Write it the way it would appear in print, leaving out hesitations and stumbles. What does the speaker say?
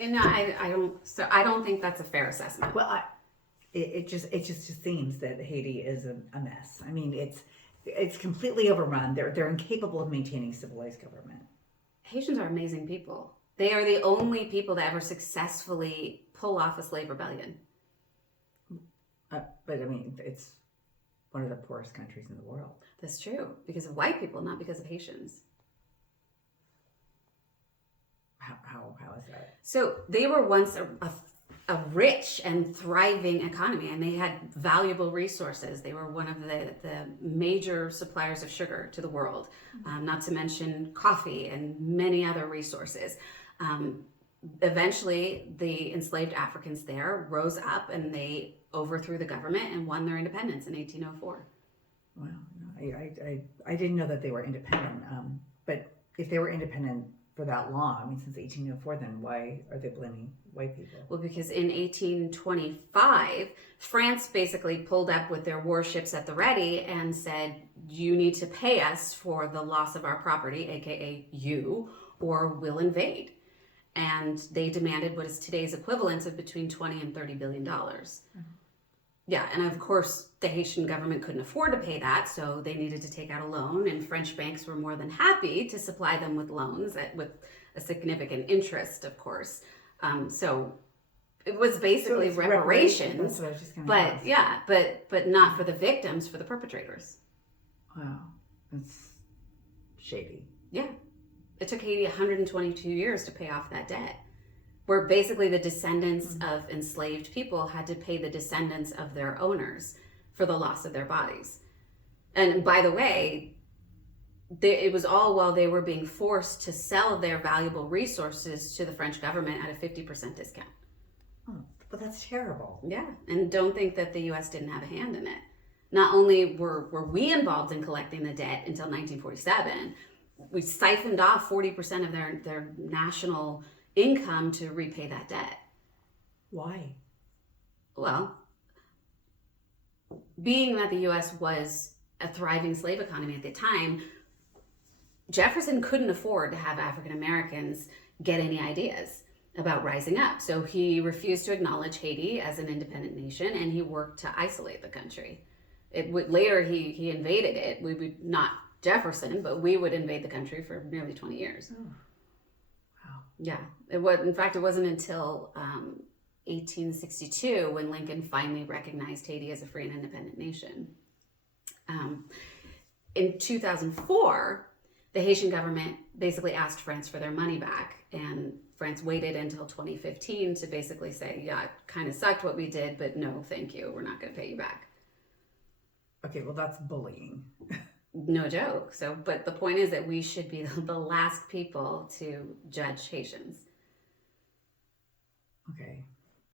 Like, I don't. So I don't think that's a fair assessment. Well, it just seems that Haiti is a mess. I mean, it's completely overrun. They're incapable of maintaining civilized government. Haitians are amazing people. They are the only people that ever successfully pull off a slave rebellion. But I mean, it's one of the poorest countries in the world. That's true, because of white people, not because of Haitians. How is that? So they were once a rich and thriving economy, and they had valuable resources. They were one of the major suppliers of sugar to the world, not to mention coffee and many other resources. Eventually, the enslaved Africans there rose up and they overthrew the government and won their independence in 1804. Wow, I didn't know that they were independent. But if they were independent for that long, I mean, since 1804, then why are they blaming white people? Well, because in 1825, France basically pulled up with their warships at the ready and said, you need to pay us for the loss of our property, aka you, or we'll invade. And they demanded what is today's equivalent of between 20 and 30 billion dollars. Mm-hmm. Yeah, and of course, the Haitian government couldn't afford to pay that, so they needed to take out a loan, and French banks were more than happy to supply them with loans with a significant interest, of course. So it was basically reparations, but ask. Yeah, but not for the victims, for the perpetrators. Wow, that's shady. Yeah, it took Haiti 122 years to pay off that debt, where basically the descendants of enslaved people had to pay the descendants of their owners for the loss of their bodies. And by the way, it was all while they were being forced to sell their valuable resources to the French government at a 50% discount. Oh, but that's terrible. Yeah, and don't think that the U.S. didn't have a hand in it. Not only were we involved in collecting the debt until 1947, we siphoned off 40% of their national income to repay that debt. Why? Well, being that the U.S. was a thriving slave economy at the time, Jefferson couldn't afford to have African Americans get any ideas about rising up. So he refused to acknowledge Haiti as an independent nation, and he worked to isolate the country. Later, he invaded it. We would not Jefferson, but we would invade the country for nearly 20 years. Oh. Yeah, in fact, it wasn't until 1862 when Lincoln finally recognized Haiti as a free and independent nation. In 2004, the Haitian government basically asked France for their money back, and France waited until 2015 to basically say, yeah, it kind of sucked what we did, but no, thank you, we're not going to pay you back. Okay, well, that's bullying. No joke. So, but the point is that we should be the last people to judge Haitians. Okay.